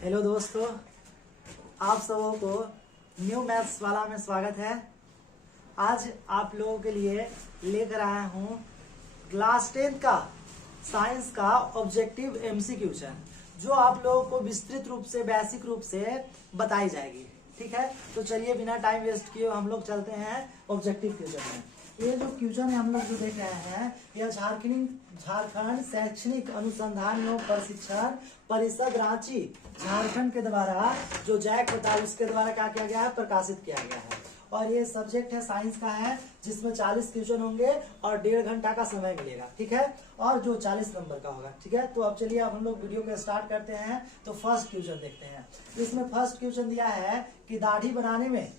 Hello दोस्तों, आप सबों को न्यू मैथ्स वाला में स्वागत है। आज आप लोगों के लिए लेकर आया हूँ क्लास 10 का साइंस का ऑब्जेक्टिव एमसीक्यू क्वेश्चन, जो आप लोगों को विस्तृत रूप से बेसिक रूप से बताई जाएगी। ठीक है, तो चलिए बिना टाइम वेस्ट किए हम लोग चलते हैं ऑब्जेक्टिव क्वेश्चन में। ये जो क्वेश्चन है हम लोग जो देख रहे हैं, यह झारखंड शैक्षणिक अनुसंधान एवं प्रशिक्षण परिषद रांची झारखंड के द्वारा जो जैक होता है उसके द्वारा क्या किया गया है, प्रकाशित किया गया है। और ये सब्जेक्ट है साइंस का है, जिसमें 40 क्वेश्चन होंगे और 1.5 घंटा का समय मिलेगा। ठीक है, और जो 40 नंबर का होगा। ठीक है, तो अब चलिए अब हम लोग वीडियो को स्टार्ट करते हैं। तो फर्स्ट क्वेश्चन देखते हैं। इसमें फर्स्ट क्वेश्चन दिया है कि दाढ़ी बनाने में,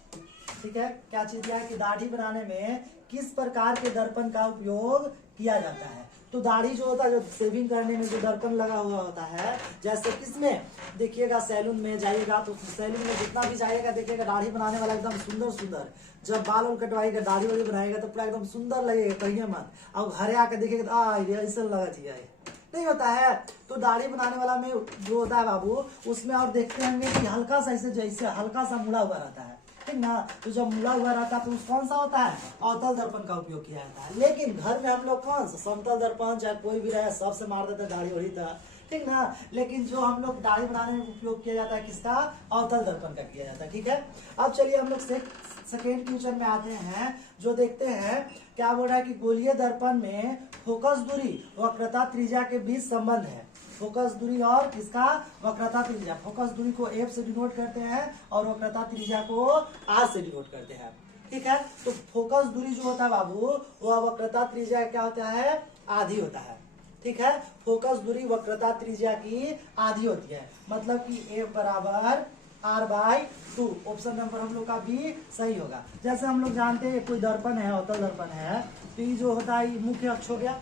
ठीक है, क्या चीज दिया है कि दाढ़ी बनाने में किस प्रकार के दर्पण का उपयोग किया जाता है। तो दाढ़ी जो होता है, जो शेविंग करने में जो दर्पण लगा हुआ होता है, जैसे किसमें देखिएगा, सैलून में जाइएगा तो सैलून में जितना भी जाइएगा देखिएगा दाढ़ी बनाने वाला एकदम सुंदर सुंदर, जब बाल वाल कटवाएगा दाढ़ी वाड़ी बनाएगा तो पूरा एकदम सुंदर लगेगा, कहिए मत। अब घरे आकर देखिएगा ऐसा लगा चाहिए, नहीं होता है। तो दाढ़ी बनाने वाला में जो होता है बाबू, उसमें आप देखते होंगे कि हल्का सा ऐसे जैसे हल्का सा मुड़ा हुआ रहता है, ठीक ना। तो जब मुड़ा हुआ रहता है तो कौन सा होता है, अवतल दर्पण का उपयोग किया जाता है। लेकिन घर में हम लोग कौन सा समतल दर्पण चाहे कोई भी रहे सबसे मार देते हैं दाढ़ी वही था, ठीक ना। लेकिन जो हम लोग दाढ़ी बनाने में उपयोग किया जाता है किसका, अवतल दर्पण का किया जाता है। ठीक है, अब चलिए हम लोग सेकेंड क्वेश्चन में आते हैं, जो देखते हैं क्या बोल रहा है कि गोलीय दर्पण में फोकस दूरी वक्रता त्रिज्या के बीच संबंध है। फोकस दूरी और किसका, वक्रता त्रिज्या। फोकस दूरी को F से डिनोट करते हैं और वक्रता त्रिज्या को R से डिनोट करते हैं। ठीक है, तो फोकस दूरी जो होता है बाबू, वह वक्रता त्रिज्या क्या होता है, आधी होता है। ठीक है, फोकस दूरी वक्रता त्रिज्या की आधी होती है, मतलब कि F बराबर R/2। ऑप्शन नंबर हम लोग का भी सही होगा। जैसे हम लोग जानते हैं कोई दर्पण है, अवतल दर्पण है, तो ये जो होता है मुख्य अक्ष हो गया,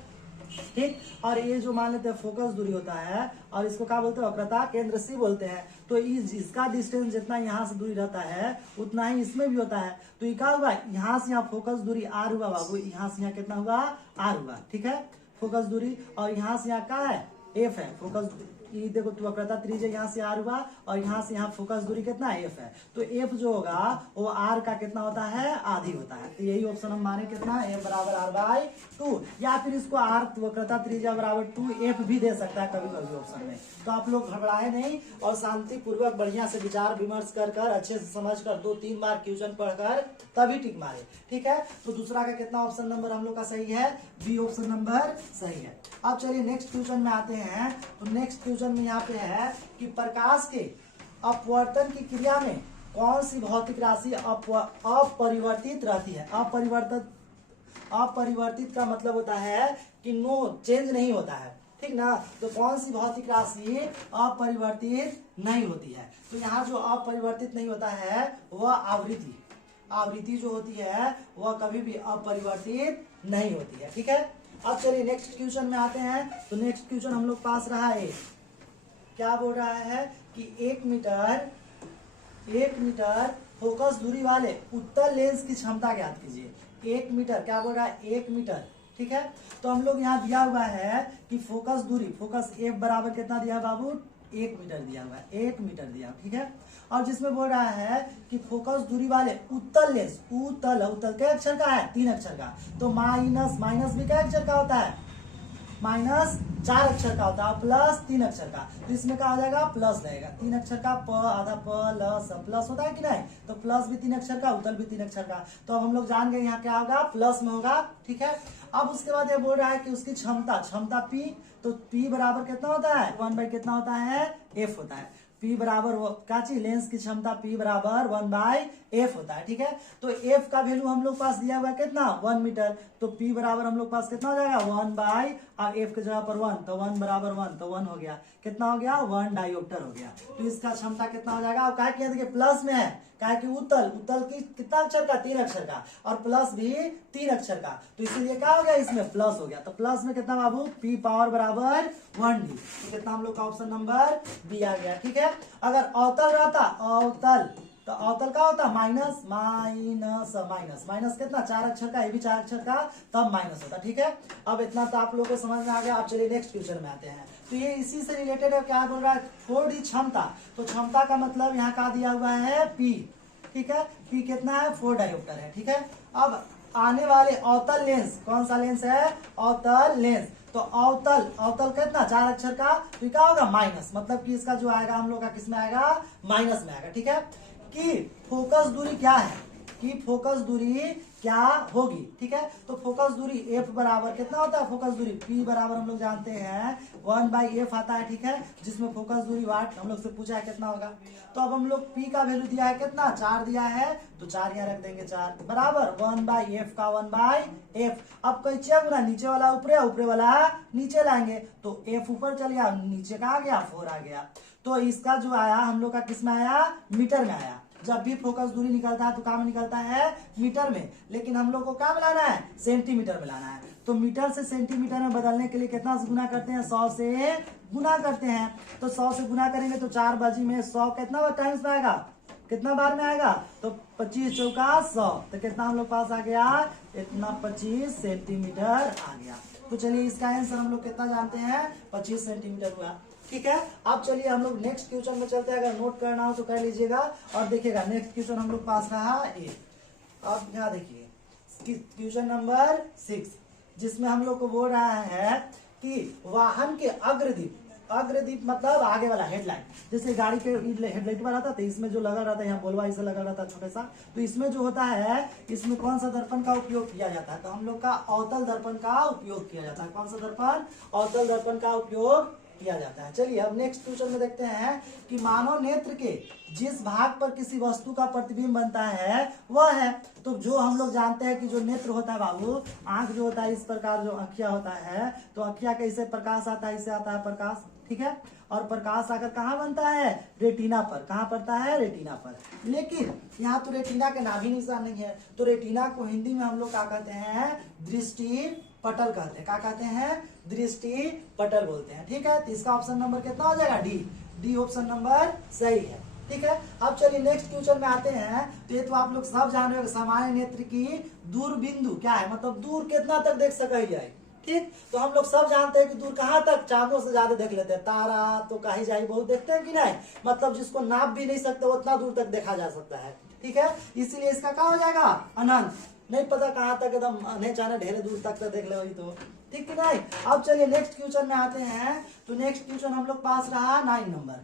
ठीक। और ये जो मान लेते हैं फोकस दूरी होता है, और इसको क्या बोलते हैं, वक्रता केंद्र C बोलते हैं। तो इसका डिस्टेंस जितना यहाँ से दूरी रहता है उतना ही इसमें भी होता है। तो ये क्या हुआ, यहाँ से यहाँ फोकस दूरी R हुआ बाबू, यहाँ से यहाँ कितना हुआ, R हुआ। ठीक है, फोकस दूरी, और यहाँ से यहाँ क्या है, F है। फोकस ये देखो, तो वक्रता त्रिज्या यहाँ से R हुआ और यहाँ से यहाँ फोकस दूरी कितना F है। तो F जो होगा वो R का कितना होता है, आधी होता है। तो यही ऑप्शन हम माने कितना, F बराबर R/2, या फिर इसको R वक्रता त्रिज्या बराबर 2F भी दे सकता है कभी कभी ऑप्शन में। तो आप लोग घबराए नहीं और शांति पूर्वक बढ़िया से विचार विमर्श कर अच्छे से समझ कर 2-3 बार क्वेश्चन पढ़कर तभी टिक मारे। ठीक है, तो दूसरा का कितना ऑप्शन नंबर हम लोग का सही है, बी ऑप्शन नंबर सही है। अब चलिए नेक्स्ट क्वेश्चन में आते हैं। तो नेक्स्ट क्वेश्चन में यहाँ पे है कि प्रकाश के अपवर्तन की क्रिया में कौन सी भौतिक राशि अपरिवर्तित रहती है। अपरिवर्तित का मतलब होता है कि नो चेंज नहीं होता है, ठीक ना। तो कौन सी भौतिक राशि अपरिवर्तित नहीं होती है। तो यहाँ जो अपरिवर्तित नहीं होता है वह आवृत्ति जो होती है वह कभी भी अपरिवर्तित नहीं होती है। ठीक है, अब चलिए नेक्स्ट क्वेश्चन में आते हैं। तो नेक्स्ट क्वेश्चन हम लोग पास रहा है, क्या बोल रहा है कि 1 मीटर फोकस दूरी वाले उत्तल लेंस की क्षमता ज्ञात कीजिए। 1 मीटर क्या बोल रहा है, 1 मीटर। ठीक है, तो हम लोग यहाँ दिया हुआ है कि फोकस दूरी, फोकस F बराबर कितना दिया है बाबू, 1 मीटर दिया हुआ है, 1 मीटर दिया। ठीक है, और जिसमें बोल रहा है कि फोकस दूरी वाले उत्तल लेंस, उत्तल क्या अक्षर का है, 3 अक्षर का। तो माइनस भी क्या अक्षर का होता है, -4 अक्षर का होता है, प्लस 3 अक्षर का। तो इसमें क्या हो जाएगा, प्लस रहेगा। 3 अक्षर का प आधा प्लस होता है कि नहीं, तो प्लस भी 3 अक्षर का, उत्तल भी 3 अक्षर का। तो अब हम लोग जान गए यहाँ क्या होगा, प्लस में होगा। ठीक है, अब उसके बाद ये बोल रहा है कि उसकी क्षमता P, तो P बराबर कितना होता है, 1 कितना होता है, F होता है। P बराबर क्या चीज, लेंस की क्षमता P बराबर 1/F होता है। ठीक है, तो F का वैल्यू हम लोग पास दिया हुआ है कितना, 1 मीटर। तो P बराबर हम लोग पास कितना हो जाएगा, 1/, और F की जगह पर 1, तो 1 बराबर 1, तो 1 हो गया। कितना हो गया, 1 डायोप्टर हो गया। तो इसका क्षमता कितना हो जाएगा, अब क्या किया, देखिए प्लस में है, क्या कि उत्तल की कितना अक्षर का, 3 अक्षर का, और प्लस भी 3 अक्षर का। तो इसीलिए क्या हो गया, इसमें प्लस हो गया। तो प्लस में कितना बाबू, P पावर बराबर 1D। तो कितना हम लोग का ऑप्शन नंबर बी आ गया। ठीक है, अगर अवतल रहता, अवतल तो अवतल का होता है माइनस माइनस माइनस माइनस कितना 4 अक्षर का, ये भी 4 अक्षर का, तब माइनस होता है। ठीक है, अब इतना तो आप लोगों को समझ में आ गया। अब चलिए नेक्स्ट क्वेश्चन में आते हैं। तो ये इसी से रिलेटेड है, क्या बोल रहा है, 4D क्षमता। तो क्षमता का मतलब यहाँ का दिया हुआ है P। ठीक है, P कितना है, 4 डायोप्टर है। ठीक है, अब आने वाले अवतल लेंस, कौन सा लेंस है, अवतल लेंस। तो अवतल, अवतल कितना 4 अक्षर का, तो क्या होगा माइनस, मतलब कि इसका जो आएगा हम लोग का किस में आएगा, माइनस में आएगा। ठीक है, कि फोकस दूरी क्या है, कि फोकस दूरी क्या होगी। ठीक है, तो फोकस दूरी F बराबर कितना होता है, फोकस दूरी P बराबर हम लोग जानते हैं 1/F आता है। ठीक है, जिसमें फोकस दूरी वाट हम लोग से पूछा है कितना होगा। तो अब हम लोग P का वैल्यू दिया है कितना, 4 दिया है, तो 4 यहाँ रख देंगे, 4 बराबर 1/F का 1/F। अब कैसे गुना, नीचे वाला ऊपरे, ऊपरे वाला नीचे लाएंगे, तो F ऊपर चल गया, नीचे का आ गया 4 आ गया। तो इसका जो आया हम लोग का किस में आया, मीटर में आया। जब भी फोकस दूरी निकलता है तो क्या में निकलता है, मीटर में, लेकिन हम लोग को क्या में लाना है, सेंटीमीटर में लाना है। तो मीटर से सेंटीमीटर में बदलने के लिए कितना से गुना करते हैं, 100 से गुना करते हैं। तो 100 से गुना करेंगे तो 4 बाजी में 100 कितना टाइम्स में आएगा, कितना बार में आएगा, तो 25 चौका 100, तो कितना हम लोग पास आ गया, इतना 25 सेंटीमीटर आ गया। तो चलिए इसका आंसर हम लोग कितना जानते हैं, 25 सेंटीमीटर हुआ। ठीक है, अब चलिए हम लोग नेक्स्ट क्वेश्चन में चलते हैं। अगर नोट करना हो तो कर लीजिएगा और देखिएगा। नेक्स्ट क्वेश्चन हम लोग पास रहा ए। अब यहाँ देखिए क्वेश्चन नंबर 6, जिसमें हम लोग को बोल रहा है कि वाहन के अग्रदीप, अग्रदीप मतलब आगे वाला हेडलाइट, जैसे गाड़ी के हेडलाइट में रहता है, तो इसमें जो लगा रहता है, यहाँ बोलवा इसे लगा रहता है छोटे सा, तो इसमें जो होता है, इसमें कौन सा दर्पण का उपयोग किया जाता है, तो हम लोग का अवतल दर्पण का उपयोग किया जाता है। कौन सा दर्पण, अवतल दर्पण का उपयोग किया जाता है। चलिए अब नेक्स्ट क्वेश्चन में देखते हैं कि मानव नेत्र के जिस भाग पर किसी वस्तु का प्रतिबिंब बनता है वह है। तो जो हम लोग जानते हैं कि जो नेत्र होता है बाबू, आंख जो होता है, इस प्रकार जो अखिया होता है, तो अखिया कैसे प्रकाश आता है, इसे आता है प्रकाश। ठीक है, और प्रकाश आकर कहाँ बनता है, रेटिना पर। कहाँ पड़ता है, रेटिना पर। लेकिन यहाँ तो रेटिना के नाभि निशान नहीं है, तो रेटिना को हिंदी में हम लोग क्या कहते हैं, दृष्टि पटल कहते हैं। क्या कहते हैं, दृष्टि पटल बोलते हैं। ठीक है, तो इसका ऑप्शन नंबर कितना हो जाएगा, डी। डी ऑप्शन नंबर सही है। ठीक है, अब चलिए नेक्स्ट क्वेश्चन में आते हैं। तो ये तो आप लोग सब जान रहे हो, सामान्य नेत्र की दूर बिंदु क्या है, मतलब दूर कितना तक देख सके जाए। ठीक, तो हम लोग सब जानते हैं कि दूर कहाँ तक, चांदों से ज्यादा देख लेते हैं। तारा तो कहीं जाए बहुत देखते हैं कि नहीं, मतलब जिसको नाप भी नहीं सकते उतना दूर तक देखा जा सकता है। ठीक है, इसीलिए इसका क्या हो जाएगा, अनंत। नहीं पता कहाँ तक, एकदम नहीं जाना ढेरे दूर तक तो देख ले वही तो। ठीक है नहीं। अब चलिए नेक्स्ट क्वेश्चन में आते हैं। तो नेक्स्ट क्वेश्चन हम लोग पास रहा 9 नंबर।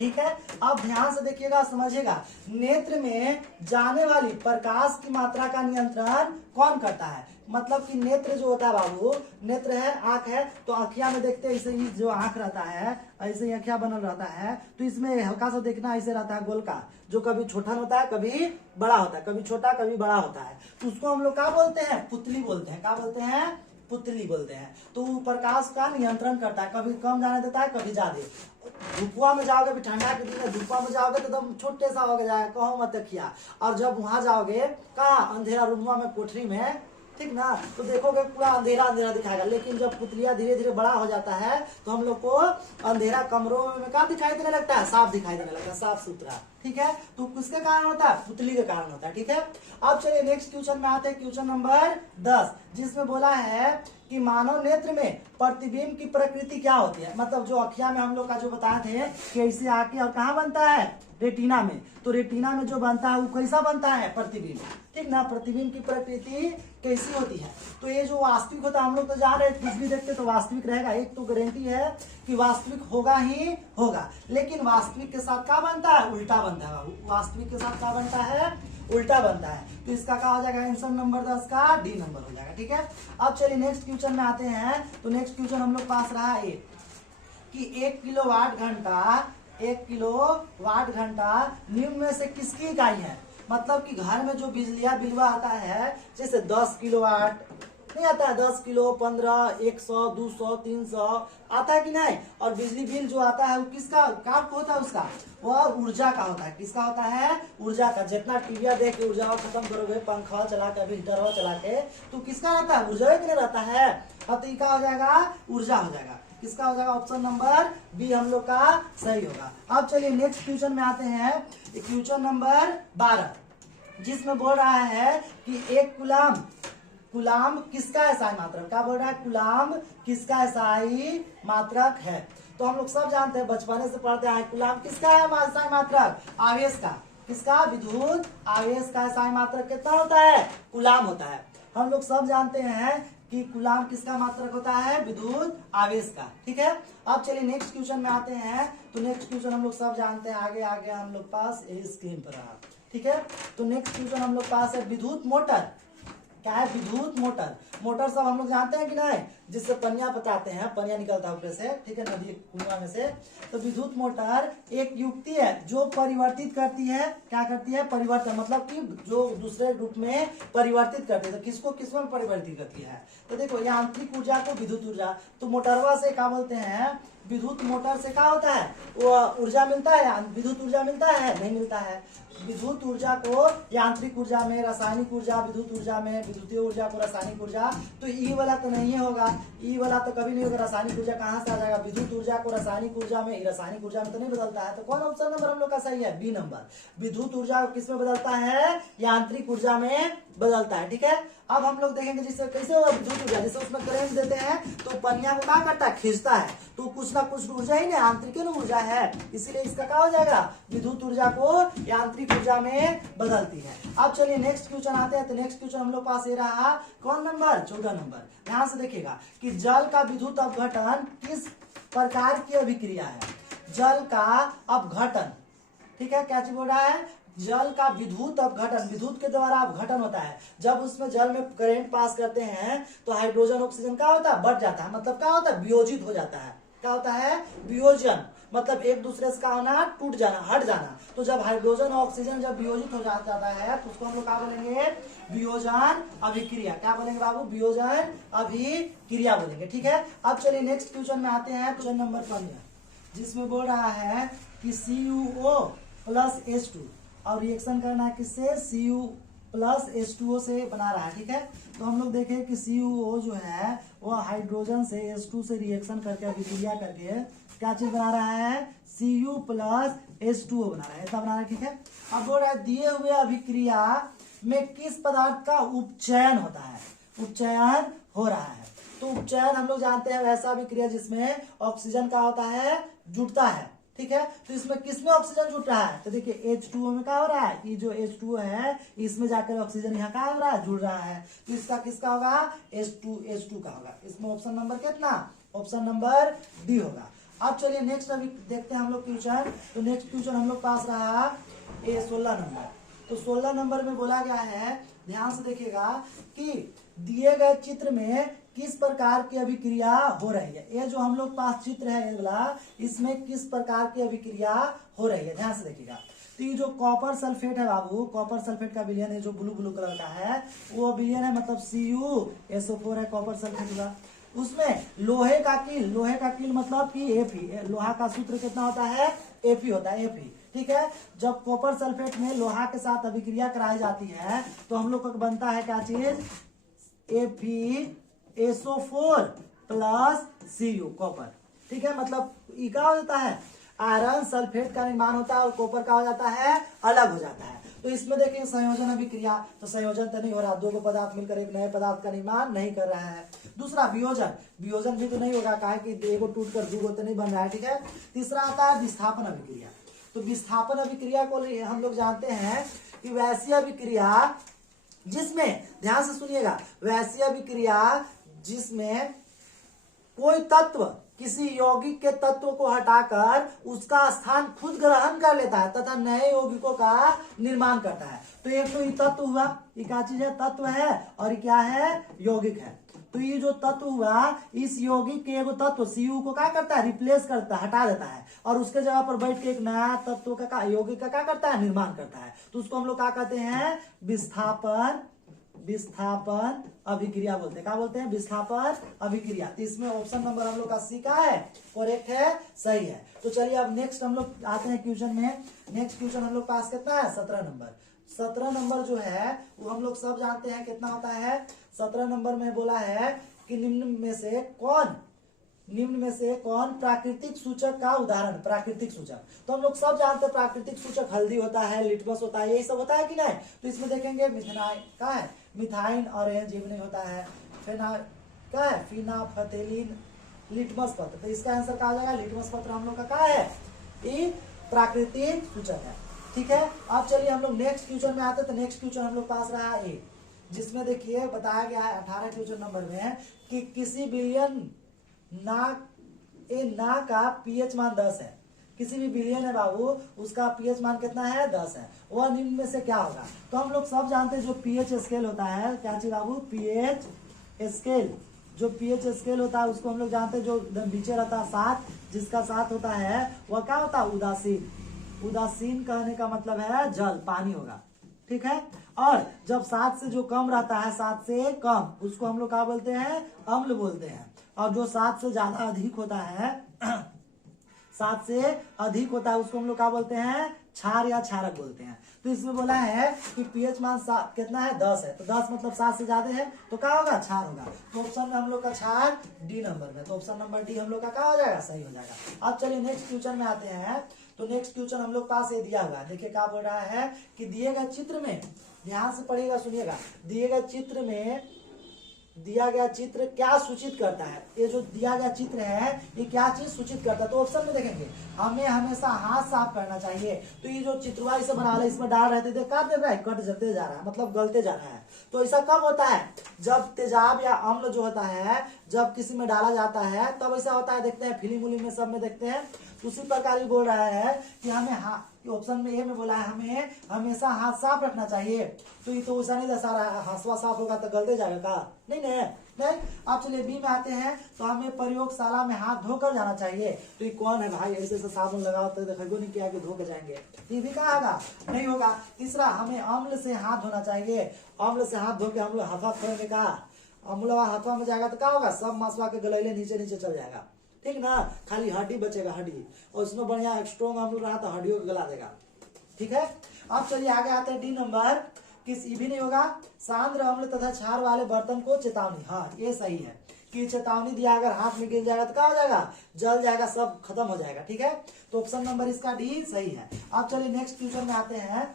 ठीक है, अब ध्यान से देखिएगा, समझिएगा। नेत्र में जाने वाली प्रकाश की मात्रा का नियंत्रण कौन करता है, मतलब कि नेत्र जो होता है बाबू, नेत्र है, आंख है, तो आँखिया में देखते हैं ऐसे ही जो आंख रहता है, ऐसे ही आँखिया बनल रहता है, तो इसमें हल्का सा देखना ऐसे रहता है गोल का, जो कभी छोटा होता है कभी बड़ा होता है, कभी छोटा कभी बड़ा होता है। तो उसको हम लोग क्या बोलते हैं, पुतली बोलते हैं। क्या बोलते हैं, पुतली बोलते हैं। तो प्रकाश का नियंत्रण करता है, कभी कम जाने देता है कभी ज्यादा। धुपुआ में जाओगे, ठंडा के दिन में धुपुआ में जाओगे तो एकदम छोटे सा हो जाएगा, कहो मत देखिया। और जब वहां जाओगे कहाँ, अंधेरा रूमुआ में, कोठरी में, ठीक ना, तो देखोगे पूरा अंधेरा अंधेरा दिखाएगा। लेकिन जब पुतलियां धीरे धीरे बड़ा हो जाता है तो हम लोग को अंधेरा कमरों में क्या दिखाई देने लगता है, साफ दिखाई देने लगता है, साफ सुथरा। ठीक है, तो किसके कारण होता है, पुतली के कारण होता है। ठीक है, अब चलिए नेक्स्ट क्वेश्चन में आते हैं, क्वेश्चन नंबर 10, जिसमें बोला है कि मानव नेत्र में प्रतिबिंब की प्रकृति क्या होती है, मतलब जो अखिया में हम लोग का जो बताए थे कि ऐसे आके और कहाँ बनता है, रेटिना में। तो रेटिना में जो बनता है वो कैसा बनता है, प्रतिबिंब। ठीक ना, प्रतिबिंब की प्रकृति कैसी होती है, तो ये जो वास्तविक होता है, हम लोग तो जा रहे हैं कुछ भी देखते तो वास्तविक रहेगा, एक तो गारंटी है कि वास्तविक होगा ही होगा। लेकिन वास्तविक के साथ क्या बनता है, उल्टा बनता है बाबू। वास्तविक के साथ क्या बनता है, उल्टा बनता है। तो इसका क्या हो जाएगा, आंसर नंबर 10 का डी नंबर हो जाएगा। ठीक है, अब चलिए नेक्स्ट क्वेश्चन में आते हैं। तो नेक्स्ट क्वेश्चन हम लोग पास रहा है कि 1 किलोवाट घंटा, 1 किलोवाट घंटा निम्न में से किसकी इकाई है, मतलब कि घर में जो बिलवा आता है, जैसे 10 किलोवाट नहीं आता है, 10 किलो, 15, 100, 200, 300 आता है कि नहीं। और बिजली बिल जो आता है वो किसका काम होता है, उसका वह ऊर्जा का होता है। किसका होता है, ऊर्जा का। जितना टीविया देख के ऊर्जा खत्म करोगे, पंखा चला के, अभी हीटर चला के, तो किसका रहता है, ऊर्जा के लिए रहता है। अब तो क्या हो जाएगा, ऊर्जा हो जाएगा। किसका हो जाएगा? ऑप्शन नंबर बी हम लोग का सही होगा। अब चलिए नेक्स्ट क्वेश्चन में आते हैं, क्वेश्चन नंबर 12, जिसमें बोल रहा है कि एक कुलाम किसका एसआई मात्रक? क्या बोल रहा है? कुलाम किसका एसआई मात्रक है? तो हम लोग सब जानते हैं, बचपने से पढ़ते हैं, कुलाम किसका है एसआई मात्रक? आवेश का। किसका? विद्युत आवेश का एसआई मात्रक कितना होता है? कुलाम होता है। हम लोग सब जानते हैं कि कुलाम किसका मात्रक होता है? विद्युत आवेश का। ठीक है, अब चलिए नेक्स्ट क्वेश्चन में आते हैं। तो नेक्स्ट क्वेश्चन हम लोग सब जानते हैं, आगे आगे हम लोग पास स्क्रीन पर रहा। ठीक है, तो नेक्स्ट क्वेश्चन हम लोग पास है विद्युत मोटर। क्या है? विद्युत मोटर। मोटर सब हम लोग जानते हैं कि नहीं, जिससे पनिया बताते हैं, पनिया निकलता है ऊपर से, ठीक है, नदी कुआं में से। तो विद्युत मोटर एक युक्ति है जो परिवर्तित करती है। क्या करती है? परिवर्तन, मतलब कि जो दूसरे रूप में परिवर्तित करती है। तो किसको किस में परिवर्तित करती है? तो देखो, यांत्रिक ऊर्जा को विद्युत ऊर्जा। तो मोटरवा से क्या बोलते हैं? विद्युत मोटर से क्या होता है? वो ऊर्जा मिलता है, विद्युत ऊर्जा मिलता है? नहीं मिलता है। विद्युत ऊर्जा को यांत्रिक ऊर्जा में, रासायनिक ऊर्जा विद्युत ऊर्जा में, विद्युतीय ऊर्जा को रासायनिक ऊर्जा, तो ई वाला तो नहीं होगा, ई वाला तो कभी नहीं होगा। रासायनिक ऊर्जा कहाँ से आ जाएगा? विद्युत ऊर्जा को रासायनिक ऊर्जा में, रासायनिक ऊर्जा में तो नहीं बदलता है। तो कौन ऑप्शन नंबर हम लोग का सही है? B number. विद्युत ऊर्जा को किस में बदलता है? यांत्रिक ऊर्जा में बदलता है। ठीक है, अब हम लोग देखेंगे जिससे कैसे होगा विद्युत ऊर्जा। जैसे उसमें करंट देते हैं तो पनिया को क्या करता है? खींचता है। तो कुछ ना कुछ ऊर्जा ही ना, आंतरिक ऊर्जा है, इसीलिए इसका क्या हो जाएगा? विद्युत ऊर्जा को यांत्रिक ऊर्जा में बदलती है। अब चलिए नेक्स्ट क्वेश्चन आते हैं। तो नेक्स्ट क्वेश्चन हम लोग पास ये रहा, कौन नंबर? 14 नंबर। ध्यान से देखिएगा कि जल का विद्युत अपघटन किस प्रकार की अभिक्रिया है? जल का अपघटन, ठीक है, क्या चीज बोल रहा है? जल का विद्युत अपघटन, विद्युत के द्वारा अपघटन होता है। जब उसमें जल में करंट पास करते हैं तो हाइड्रोजन ऑक्सीजन क्या होता है? बढ़ जाता है, मतलब क्या होता है? वियोजित हो जाता है। क्या होता है? वियोजन, मतलब एक दूसरे से क्या होना? टूट जाना, हट जाना। तो जब हाइड्रोजन और ऑक्सीजन जब वियोजित हो जाता है तो उसको हम लोग क्या बोलेंगे? वियोजन अभिक्रिया। क्या बोलेंगे बाबू? वियोजन अभिक्रिया बोलेंगे। ठीक है, अब चलिए नेक्स्ट क्वेश्चन में आते हैं, क्वेश्चन नंबर 15, जिसमें बोल रहा है कि CuO प्लस H2 और रिएक्शन करना है किससे? Cu प्लस H2O से बना रहा है। ठीक है, तो हम लोग देखें कि CuO जो है वो हाइड्रोजन से H2 से रिएक्शन करके अभिक्रिया करके क्या चीज बना रहा है? Cu प्लस H2O बना रहा है, ऐसा बना रहा है। ठीक है, अब बोल रहा है दिए हुए अभिक्रिया में किस पदार्थ का उपचयन होता है? उपचयन हो रहा है। तो उपचयन हम लोग जानते हैं वैसा अभिक्रिया जिसमें ऑक्सीजन का होता है, जुड़ता है। ठीक है, तो इसमें किसमें ऑक्सीजन जुट रहा है? तो देखिए H2O में क्या हो रहा है? ये जो H2O है इसमें जाकर ऑक्सीजन यहाँ क्या हो रहा है? जुड़ रहा है। तो इसका किसका होगा? H2 का होगा। इसमें ऑप्शन नंबर कितना? ऑप्शन नंबर डी होगा। अब चलिए नेक्स्ट अभी देखते हैं हम लोग क्वेश्चन। तो नेक्स्ट क्वेश्चन हम लोग पास रहा 16 नंबर। तो 16 नंबर में बोला गया है, ध्यान से देखिएगा कि दिए गए चित्र में किस प्रकार की अभिक्रिया हो रही है? ये जो हम लोग पास चित्र है ये वाला, इसमें किस प्रकार की अभिक्रिया हो रही है? ध्यान से देखिएगा। तो ये जो कॉपर सल्फेट है बाबू, कॉपर सल्फेट का विलयन है जो ब्लू ब्लू कलर का है, वो विलयन है, मतलब CuSO4 है कॉपर सल्फेट का। उसमें लोहे का कील मतलब कि Fe, लोहा का सूत्र कितना होता है? Fe होता है, Fe। ठीक है, जब कॉपर सल्फेट में लोहा के साथ अभिक्रिया कराई जाती है तो हम लोग को बनता है क्या चीज? FeSO4 plus Cu, copper. ठीक है, मतलब ये क्या होता है? आयरन सल्फेट का निर्माण होता है और कॉपर का हो जाता है, अलग हो जाता है। तो इसमें देखिए संयोजन अभिक्रिया, तो संयोजन तो नहीं हो रहा, दो पदार्थ मिलकर एक नए पदार्थ का निर्माण नहीं कर रहा है। दूसरा वियोजन भी तो नहीं होगा, कहा कि एगो टूट कर दूगो तो नहीं बन रहा है। ठीक है, तीसरा आता है विस्थापन अभिक्रिया। तो विस्थापन अभिक्रिया को हम लोग जानते हैं कि वैसी अभिक्रिया जिसमें, ध्यान से सुनिएगा, वैसी अभिक्रिया जिसमें कोई तत्व किसी यौगिक के तत्व को हटाकर उसका स्थान खुद ग्रहण कर लेता है तथा नए यौगिकों का निर्माण करता है। तो एक तो ये तत्व हुआ, ये क्या चीज है? तत्व है, और ये क्या है? यौगिक है। तो ये जो तत्व हुआ, इस यौगिक के एगो तत्व Cu को क्या करता है? रिप्लेस करता है, हटा देता है, और उसके जगह पर बैठ के एक नया तत्व का यौगिक का क्या करता है? निर्माण करता है। तो उसको हम लोग क्या कहते हैं? विस्थापन अभिक्रिया बोलते हैं। क्या बोलते हैं? विस्थापन अभिक्रिया। तो इसमें ऑप्शन नंबर हम लोग का सी का है, करेक्ट है, सही है। तो चलिए अब नेक्स्ट हम लोग आते हैं क्वेश्चन में। नेक्स्ट क्वेश्चन हम लोग पास कितना है? 17 नंबर। 17 नंबर जो है वो हम लोग सब जानते हैं कितना होता है। 17 नंबर में बोला है कि निम्न में से कौन निम्न में से कौन प्राकृतिक सूचक का उदाहरण? प्राकृतिक सूचक तो हम लोग सब जानते हैं, प्राकृतिक सूचक हल्दी होता है, लिटमस होता है, यही सब होता है कि नहीं? तो इसमें देखेंगे मिथाइन का है, मिथाइन ऑरेंज ये नहीं होता है, फेना क्या है, फिनाफथेलिन, लिटमस पत्र। तो इसका आंसर क्या आ जाएगा? लिटमस पत्र हम लोग का क्या है? ये प्राकृतिक सूचक है। ठीक है, अब चलिए हम लोग नेक्स्ट क्वेश्चन में आते हैं। तो नेक्स्ट क्वेश्चन हम लोग पास रहा है ए, जिसमें देखिए बताया गया है 18 क्वेश्चन नंबर में कि किसी बिलियन ना का पीएच मान 10 है। किसी भी बिलियन है बाबू, उसका पीएच मान कितना है? 10 है। वह निम्न में से क्या होगा? तो हम लोग सब जानते हैं जो पीएच स्केल होता है, क्या चीज बाबू? PH scale. जो पीएच स्केल होता है उसको हम लोग जानते हैं, जो नीचे रहता है 7, जिसका 7 होता है वह क्या होता है? उदासीन। उदासीन कहने का मतलब है जल, पानी होगा। ठीक है, और जब 7 से जो कम रहता है, 7 से कम, उसको हम लोग क्या बोलते हैं? अम्ल बोलते हैं। और जो 7 से ज्यादा अधिक होता है 7 से अधिक होता है उसको हम लोग क्या बोलते हैं? क्षार या क्षारक बोलते हैं। तो इसमें बोला है कि पीएच मान कितना है? 10 है। तो 10 मतलब 7 से ज्यादा है तो क्या होगा? क्षार होगा। तो ऑप्शन में हम लोग का क्षार डी नंबर में, तो ऑप्शन नंबर डी हम लोग का क्या हो जाएगा? सही हो जाएगा। अब चलिए नेक्स्ट क्वेश्चन में आते हैं। तो नेक्स्ट क्वेश्चन हम लोग पास ये दिया हुआ है, देखिए क्या बोल रहा है कि दिए गए चित्र में, ध्यान से पढ़िएगा, सुनिएगा, दिए गए चित्र में दिया गया चित्र क्या सूचित करता है? ये जो दिया गया चित्र है ये क्या चीज सूचित करता है? तो ऑप्शन में देखेंगे, हमें हमेशा हाथ साफ करना चाहिए। तो ये जो चित्रवा इसे बना रहा है, इसमें डाल रहे थे, काट दे रहा है, कट जाते जा रहा है, मतलब गलते जा रहा है। तो ऐसा कब होता है? जब तेजाब या अम्ल जो होता है जब किसी में डाला जाता है तब ऐसा होता है। देखते हैं फिल्म उलिम में सब में देखते हैं। उसी प्रकार ही बोल रहा है कि हमें ऑप्शन में ए में बोला है हमें हमेशा हाथ साफ रखना चाहिए। तो ये तो ऐसा नहीं दर्शा रहा है हाथवा साफ होगा तो गलते जाएगा का? नहीं नहीं। आप चलिए बी में आते हैं। तो हमें प्रयोगशाला में हाथ धोकर जाना चाहिए। तो ये कौन है भाई? ऐसे साबुन लगाओ तो देखो नहीं किया कि धो के जाएंगे, ये भी कहा होगा? नहीं होगा। तीसरा, हमें अम्ल से हाथ धोना चाहिए। अम्ल से हाथ धो के हम लोग हाथवा खोलेंगे का? अम्लवा हाथवा में जाएगा तो क्या होगा? सब मसवा के गलैले नीचे नीचे चल जाएगा। ठीक ना, खाली हड्डी बचेगा, हड्डी, और उसमें बढ़िया स्ट्रॉन्ग अम्ल रहा तो हड्डियों को गला देगा। ठीक है, अब चलिए आगे आते हैं डी नंबर। किसी भी नहीं होगा। सांद्र अम्ल तथा क्षार वाले बर्तन को चेतावनी, हाँ ये सही है कि चेतावनी दिया, अगर हाथ में गिर जाएगा तो क्या हो जाएगा? जल जाएगा, सब खत्म हो जाएगा। ठीक है, तो ऑप्शन नंबर इसका डी सही है। अब चलिए नेक्स्ट क्वेश्चन में आते हैं।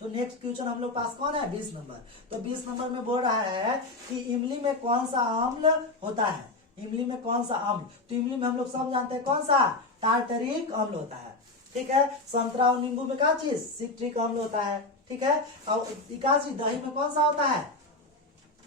तो नेक्स्ट क्वेश्चन हम लोग पास कौन है? 20 नंबर। तो 20 नंबर में बोल रहा है कि इमली में कौन सा अम्ल होता है? इमली में कौन सा अम्ल? तो इमली में हम लोग सब जानते हैं कौन सा? टार्टरिक अम्ल होता है। ठीक है, संतरा और नींबू में क्या चीज? सिट्रिक अम्ल होता है। ठीक है, और दही में कौन सा होता है?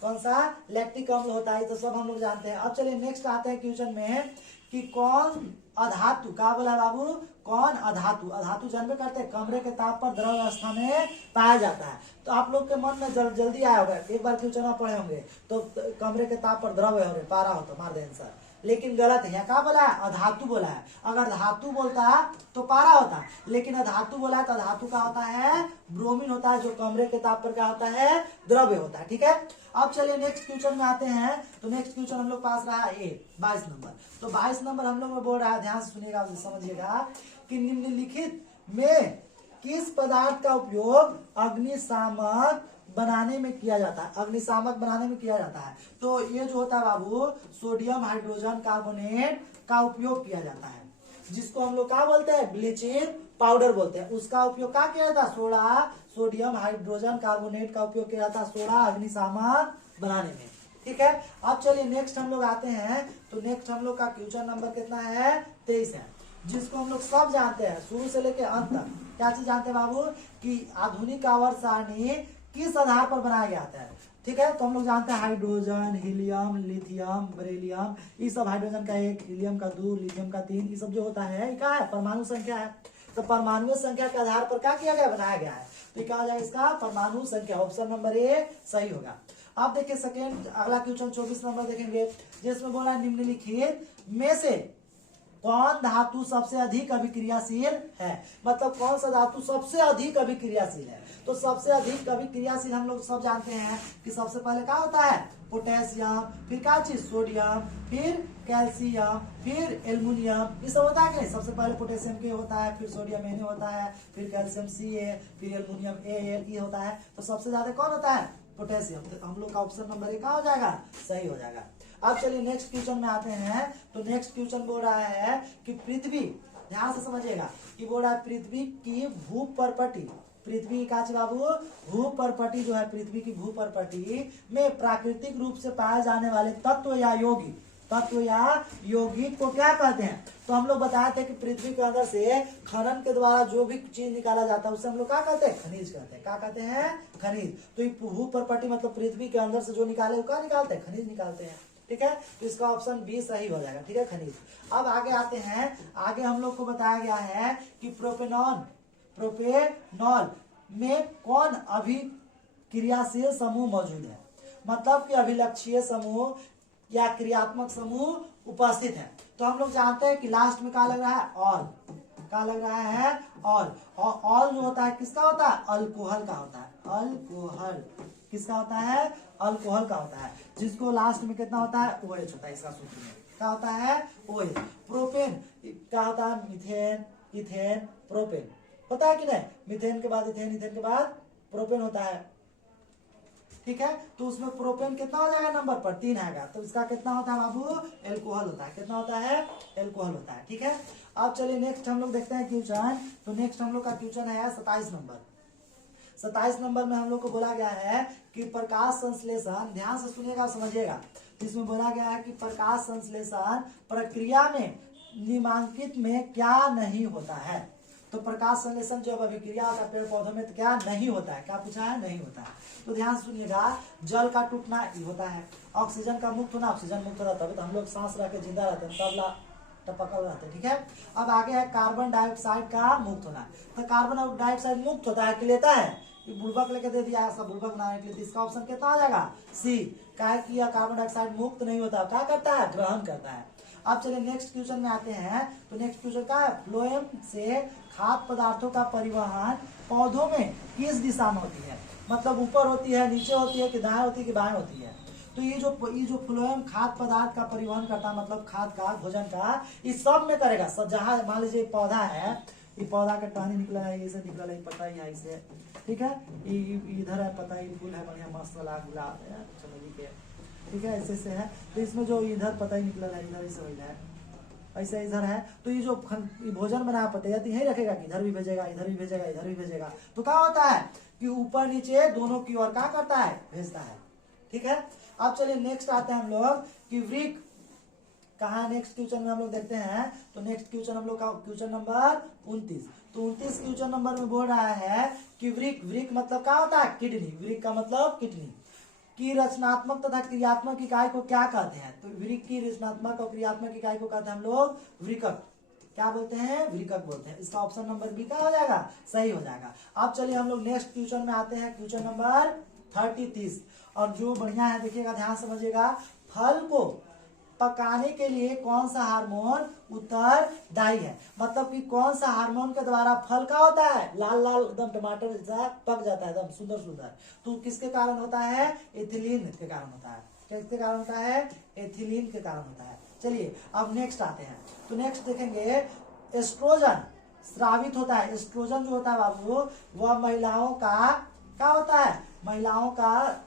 कौन सा? लैक्टिक अम्ल होता है। तो सब हम लोग जानते हैं। अब चलिए नेक्स्ट आते हैं क्वेश्चन में कि कौन अधातु, क्या बोला बाबू? कौन अधातु? अधातु जानते करते हैं कमरे के ताप पर द्रव अवस्था में पाया जाता है। तो आप लोग के मन में जल्दी आया होगा, एक बार क्वेश्चन पढ़े होंगे तो कमरे के ताप पर द्रव है पारा होता, मार दे आंसर। लेकिन गलत है, यहाँ क्या बोला है? अधातु बोला है। अगर धातु बोलता तो पारा होता, लेकिन अधातु बोला है तो धातु का होता है ब्रोमीन होता है, जो कमरे के ताप पर क्या होता है? द्रव्य होता है। ठीक है, अब चलिए नेक्स्ट क्वेश्चन में आते हैं। तो नेक्स्ट क्वेश्चन हम लोग पास रहा है 22 नंबर। तो 22 नंबर हम लोग में बोल रहा है, ध्यान से सुनिएगा, समझिएगा कि निम्नलिखित में किस पदार्थ का उपयोग अग्निशामक बनाने में किया जाता है? अग्निशामक बनाने में किया जाता है। तो ये जो होता है बाबू, सोडियम हाइड्रोजन कार्बोनेट का उपयोग किया जाता है, जिसको हम लोग क्या बोलते हैं? ब्लीचिंग पाउडर बोलते हैं। उसका उपयोग क्या किया जाता है? सोडा, सोडियम हाइड्रोजन कार्बोनेट का उपयोग किया जाता है सोडा अग्निशामक बनाने में। ठीक है, अब चलिए नेक्स्ट हम लोग आते हैं। तो नेक्स्ट हम लोग का क्वेश्चन नंबर कितना है? 23 है, जिसको हम लोग सब जानते हैं शुरू से लेकर अंत तक। क्या चीज जानते हैं बाबू? कि आधुनिक आवर्त सारणी किस आधार पर बनाया गया है? ठीक है, तो हम लोग जानते हैं हाइड्रोजन, हीलियम, लिथियम, बेरिलियम, ये सब हाइड्रोजन का 1, हीलियम का 2, लिथियम का 3, ये सब जो होता है क्या है? परमाणु संख्या है। तो परमाणु संख्या के आधार पर क्या किया गया? बनाया गया है। तो क्या हो जाएगा इसका? परमाणु संख्या। ऑप्शन नंबर ए सही होगा। अब देखिए सेकेंड अगला क्वेश्चन 24 नंबर देखेंगे, जिसमें बोला है निम्नलिखित में से कौन धातु सबसे अधिक अभिक्रियाशील है? मतलब कौन सा धातु सबसे अधिक अभिक्रियाशील है? तो सबसे अधिक अभिक्रियाशील हम लोग सब जानते हैं कि सबसे पहले क्या होता है? पोटेशियम, फिर क्या चीज? सोडियम, फिर कैल्शियम, फिर एल्युमिनियम, ये सब होता है कि नहीं? सबसे पहले पोटेशियम के होता है, फिर सोडियम Na होता है, फिर कैल्शियम Ca, फिर एल्युमिनियम Al, ये होता है। तो सबसे ज्यादा कौन होता है? पोटेशियम। तो हम लोग का ऑप्शन नंबर 1 क्या हो जाएगा? सही हो जाएगा। अब चलिए नेक्स्ट क्वेश्चन में आते हैं। तो नेक्स्ट क्वेश्चन बोल रहा है कि पृथ्वी, ध्यान से समझिएगा, कि बोल रहा है पृथ्वी की भूपर्पटी, पृथ्वी का बाबू भूपर्पटी जो है, पृथ्वी की भूपर्पटी में प्राकृतिक रूप से पाए जाने वाले तत्व या यौगिक को क्या कहते हैं? तो हम लोग बताए थे कि पृथ्वी के अंदर से खनन के द्वारा जो भी चीज निकाला जाता है उससे हम लोग क्या कहते हैं? खनिज कहते हैं। क्या कहते हैं? खनिज। तो ये भूपर्पटी मतलब पृथ्वी के अंदर से जो निकाले वो क्या निकालते हैं? खनिज निकालते हैं। ठीक है, तो इसका ऑप्शन बी सही हो जाएगा। ठीक है, खनिज। अब आगे आते हैं। आगे हम लोग को बताया गया है कि प्रोपेनॉल में कौन अभिक्रियाशील समूह मौजूद है? मतलब कि अभिलक्षीय समूह या क्रियात्मक समूह उपस्थित है। तो हम लोग जानते हैं कि लास्ट में क्या लग रहा है? ऑल। क्या लग रहा है? ऑल। और ऑल जो होता है किसका होता है? अल्कोहल का होता है। अल्कोहल किसका होता है? अल्कोहल का होता है, जिसको लास्ट में कितना होता है? OH होता है। इसका सूत्र में क्या होता है? OH। प्रोपेन क्या होता है? मीथेन, इथेन, प्रोपेन होता है कि नहीं? मीथेन के बाद इथेन, इथेन के बाद प्रोपेन होता है। ठीक है, तो उसमें प्रोपेन कितना हो जाएगा? नंबर पर 3 आएगा। तो इसका कितना होता है बाबू? एल्कोहल होता है। कितना होता है? एल्कोहल होता है। ठीक है, अब चलिए नेक्स्ट हम लोग देखते हैं क्वेश्चन। तो नेक्स्ट हम लोग का क्वेश्चन है 27 नंबर। 27 नंबर में हम लोग को बोला गया है कि प्रकाश संश्लेषण, ध्यान से सुनिएगा, समझिएगा। इसमें बोला गया है कि प्रकाश संश्लेषण प्रक्रिया में निम्नांकित में क्या नहीं होता है? तो प्रकाश संश्लेषण जब अभिक्रिया होता है पेड़ पौधों में तो क्या नहीं होता है? क्या पूछा है? नहीं होता है। तो ध्यान सुनिएगा, जल का टूटना ये होता है, ऑक्सीजन का मुक्त होना, ऑक्सीजन मुक्त होता है तो हम लोग सांस रख के जिंदा रहते हैं, तबला टपकल रहते हैं। ठीक है, अब आगे है कार्बन डाइऑक्साइड का मुक्त होना। तो कार्बन डाइऑक्साइड मुक्त होता है कि लेता है? बुड़बक लेके दे दिया ऐसा, बुड़बक बनाने के लिए। इसका ऑप्शन कितना आ जाएगा? सी। क्या है कि यह कार्बन डाइऑक्साइड मुक्त नहीं होता, क्या करता है? ग्रहण करता है। अब चलिए नेक्स्ट क्वेश्चन में आते हैं। तो नेक्स्ट क्वेश्चन क्या है? फ्लोएम से खाद्य पदार्थों का परिवहन पौधों में किस दिशा में होती है? मतलब ऊपर होती है, नीचे होती है, कि दाएं होती है कि बाएं होती है? तो ये जो फ्लोएम खाद्य पदार्थ का परिवहन करता है, मतलब खाद्य का, भोजन का, इस सब में करेगा। सब जहाँ मान लीजिए पौधा है, ये पौधा का टहनी निकला है, ये से निकला है, पता ही है इसे। ठीक है, इधर है पता ही, फूल है बढ़िया मस्त वाला गुलाब है चमेली के। ठीक है, ऐसे से है। तो इसमें जो इधर पता ही निकला है, इधर ऐसे है, ऐसे इधर है। तो ये जो भोजन बना पता है यही रखेगा कि इधर भी भेजेगा, इधर भी भेजेगा, इधर भी भेजेगा। तो क्या होता है कि ऊपर नीचे दोनों की ओर क्या करता है? भेजता है। ठीक है, अब चलिए नेक्स्ट आते हैं हम लोग कि वृक्क कहा। नेक्स्ट क्वेश्चन में हम लोग देखते हैं। तो नेक्स्ट क्वेश्चन हम लोग का क्वेश्चन नंबर 29। तो 29 क्वेश्चन नंबर में बोल रहा है कि वृक्क मतलब क्या होता है? किडनी। वृक्क का मतलब किडनी की रचनात्मक तथा क्रियात्मक इकाई को क्या कहते हैं? तो वृक्क की रचनात्मक और क्रियात्मक इकाई को कहते हैं हम लोग वृक्क। क्या बोलते हैं? वृक्क बोलते हैं। इसका ऑप्शन नंबर बी क्या हो जाएगा? सही हो जाएगा। अब चलिए हम लोग नेक्स्ट क्वेश्चन में आते हैं। क्वेश्चन नंबर 30 और जो बढ़िया है देखिएगा, ध्यान समझिएगा। फल को पकाने के लिए कौन सा हार्मोन उत्तरदायी है? मतलब कि कौन सा हार्मोन के द्वारा फल का होता है? लाल लाल एकदम टमाटर जैसा पक जाता है, एकदम सुंदर सुंदर। तो किसके कारण होता है? एथिलीन के कारण होता है। किसके कारण होता है? एथिलीन के कारण होता है। चलिए अब नेक्स्ट आते हैं। तो नेक्स्ट देखेंगे, एस्ट्रोजन स्रावित होता है। एस्ट्रोजन जो होता है बाबू, वह महिलाओं का क्या होता है? महिलाओं का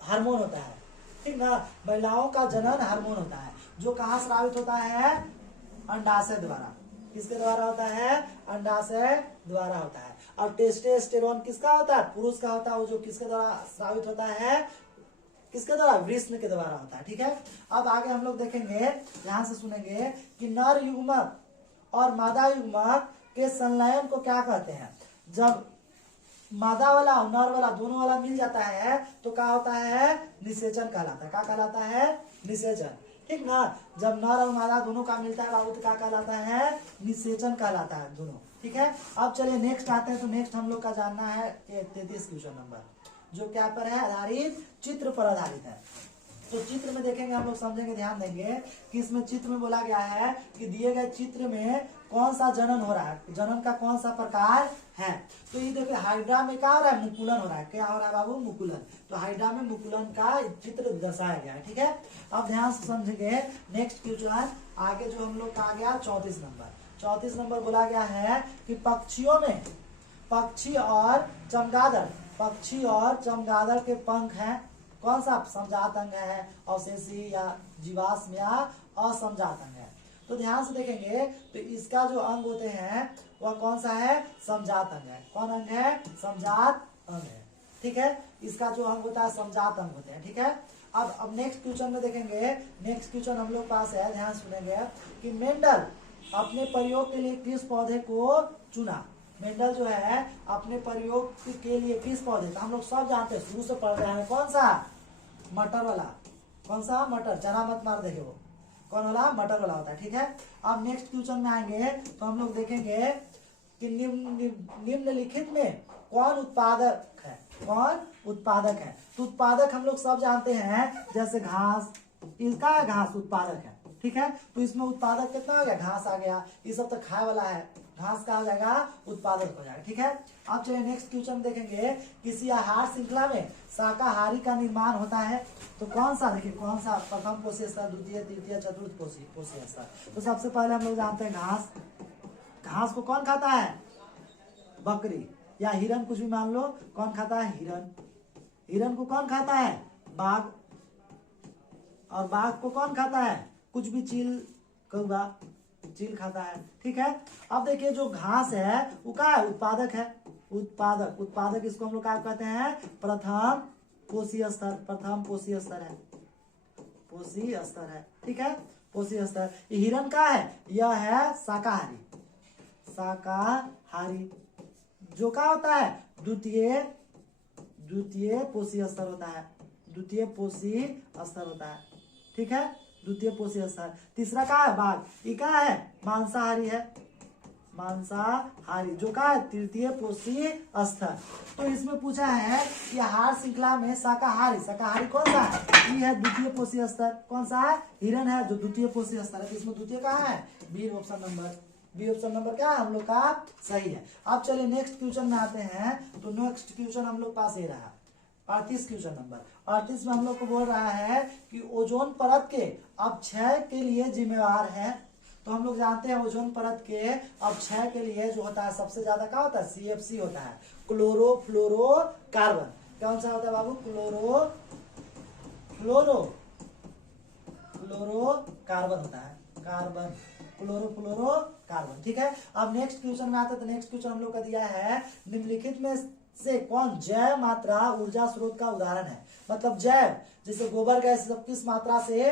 हार्मोन होता है। ठीक ना, महिलाओं का जनन हार्मोन होता है, जो कहाँ स्रावित होता है? अंडाशय द्वारा। किसके द्वारा होता है? अंडाशय द्वारा होता है। और टेस्टोस्टेरोन किसका होता है? पुरुष का होता है। वो जो किसके द्वारा स्रावित होता है? किसके द्वारा? वृषण के द्वारा होता है। ठीक है, अब आगे हम लोग देखेंगे, ध्यान से सुनेंगे कि नर युग्मक और मादा युग्मक के संलयन को क्या कहते हैं? जब मादा वाला और नर वाला दोनों वाला मिल जाता है तो क्या होता है? निषेचन कहलाता है। क्या कहलाता है? निषेचन। ठीक ना, जब नर और मादा दोनों का मिलता है बाबू तो क्या कहलाता है? निषेचन कहलाता है दोनों। ठीक है, अब चलिए नेक्स्ट आते हैं। तो नेक्स्ट हम लोग का जानना है 33 क्वेश्चन नंबर, जो क्या पर है? आधारित, चित्र पर आधारित है। तो चित्र में देखेंगे हम लोग, समझेंगे, ध्यान देंगे कि इसमें चित्र में बोला गया है कि दिए गए चित्र में कौन सा जनन हो रहा है, जनन का कौन सा प्रकार है। तो ये देखिए हाइड्रा में क्या हो रहा है? मुकुलन हो रहा है। क्या हो रहा है बाबू? मुकुलन। तो हाइड्रा में मुकुलन का चित्र दर्शाया गया है। ठीक है, अब ध्यान से समझेंगे। नेक्स्ट क्वेश्चन आगे जो हम लोग का आ गया 34 नंबर। 34 नंबर बोला गया है कि पक्षियों में पक्षी और चमगादड़ के पंख हैं। कौन सा समजात अंग है, अवशेषी या जीवाश्म या असमजात अंग है। तो ध्यान से देखेंगे तो इसका जो अंग होते हैं वह कौन सा है, समजात अंग है। कौन अंग है, समजात अंग है, ठीक है। इसका जो अंग होता है समजात अंग होते हैं, ठीक है। अब नेक्स्ट क्वेश्चन में देखेंगे, नेक्स्ट क्वेश्चन हम लोग पास है, ध्यान सुनेंगे कि मेंडल अपने प्रयोग के लिए किस पौधे को चुना। मेंडल जो है अपने प्रयोग के लिए किस पौधे, तो हम लोग सब जानते हैं, शुरू से पढ़ रहे हैं, कौन सा, मटर वाला। कौन सा, मटर, चना मत मार देखे, वो कौन वाला, मटर वाला होता है, ठीक है। अब नेक्स्ट क्वेश्चन में आएंगे तो हम लोग देखेंगे कि निम्नलिखित में कौन उत्पादक है, कौन उत्पादक है। तो उत्पादक हम लोग सब जानते हैं, जैसे घास, इसका घास उत्पादक है, ठीक है। तो इसमें उत्पादक कितना हो गया, घास आ गया, ये सब तो खाए वाला है, घास का हो जाएगा, उत्पादक हो जाएगा, ठीक है। अब चलिए नेक्स्ट क्वेश्चन देखेंगे, किसी आहार श्रृंखला में शाकाहारी का निर्माण होता है तो कौन सा, देखिए कौन सा, प्रथम पोषी स्तर, द्वितीय, तृतीय, चतुर्थ पोषी स्तर। तो सबसे पहले हम लोग जानते हैं घास। घास को कौन खाता है, बकरी या हिरन, कुछ भी मान लो, कौन खाता है, हिरन। हिरन को कौन खाता है, बाघ, और बाघ को कौन खाता है, कुछ भी, चील, कौवा, चील खाता है, ठीक है। अब देखिए जो घास है वो क्या है, उत्पादक है, उत्पादक, उत्पादक इसको हम लोग क्या कहते हैं, प्रथम पोषी स्तर, प्रथम पोषी स्तर है, पोषी स्तर है, ठीक है, पोषी स्तर। हिरन का है, यह है शाकाहारी, शाकाहारी, जो क्या होता है, द्वितीय, द्वितीय पोषी स्तर होता है, द्वितीय पोषी स्तर होता है, ठीक है, द्वितीय पोषी स्तर। तीसरा क्या है, बाघ, ये क्या है, मांसाहारी है, मांसाहारी, जो क्या है, तृतीय पोषी स्तर। तो इसमें पूछा है कि आहार श्रृंखला में शाकाहारी, शाकाहारी कौन सा है, ये है द्वितीय पोषी स्तर, कौन सा है, हिरन है, जो द्वितीय पोषी स्तर है। तो इसमें द्वितीय कहाँ है, B option number, B option number क्या है हम लोग का सही है। अब चलिए नेक्स्ट क्वेश्चन में आते हैं, तो नेक्स्ट क्वेश्चन हम लोग पास ये रहा 38 क्वेश्चन नंबर 38 में हम लोग को बोल रहा है कि ओजोन परत के अपक्षय के लिए जिम्मेवार है। तो हम लोग जानते हैं ओजोन परत के अपक्षय के लिए जो होता है सबसे ज्यादा क्या होता है, CFC होता है, क्लोरोफ्लोरोकार्बन। कौन सा होता है बाबू, क्लोरोकार्बन होता है, कार्बन, क्लोरोफ्लोरोकार्बन, ठीक है। अब नेक्स्ट क्वेश्चन में आता है, तो नेक्स्ट क्वेश्चन हम लोग का दिया है, निम्नलिखित में से कौन जैव मात्रा ऊर्जा स्रोत का उदाहरण है। मतलब जैव, जैसे गोबर गैस, सब किस मात्रा से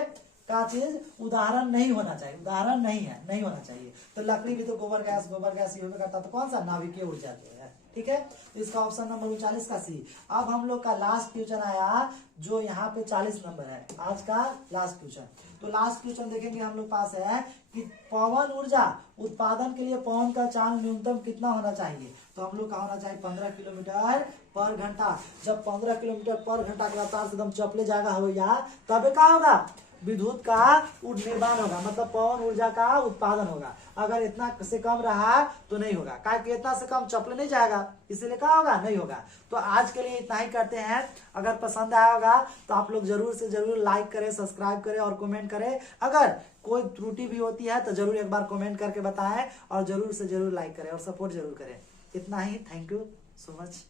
का चीज उदाहरण नहीं होना चाहिए, उदाहरण नहीं है, नहीं होना चाहिए। तो लकड़ी भी तो गोबर गैस ही होगा करता, तो कौन सा, नाभिकीय ऊर्जा जो है, ठीक है। तो इसका ऑप्शन नंबर 39 का सी। अब हम लोग का लास्ट क्वेश्चन आया, जो यहाँ पे 40 नंबर है, आज का लास्ट क्वेश्चन। तो लास्ट क्वेश्चन देखेंगे हम लोग पास है कि पवन ऊर्जा उत्पादन के लिए पवन का चाल न्यूनतम कितना होना चाहिए। तो हम लोग का होना चाहिए 15 किलोमीटर पर घंटा। जब 15 किलोमीटर पर घंटा के रफ्तार से एकदम चपले जाएगा हवैया, तब क्या होगा, विद्युत का निर्माण होगा, मतलब पवन ऊर्जा का उत्पादन होगा। अगर इतना से कम रहा तो नहीं होगा, क्योंकि इतना से कम चपले नहीं जाएगा, इसीलिए क्या होगा, नहीं होगा। तो आज के लिए इतना ही करते हैं। अगर पसंद आया होगा तो आप लोग जरूर से जरूर लाइक करें, सब्सक्राइब करें और कमेंट करें। अगर कोई त्रुटि भी होती है तो जरूर एक बार कमेंट करके बताएं, और जरूर से जरूर लाइक करें और सपोर्ट जरूर करें। इतना ही, थैंक यू सो मच।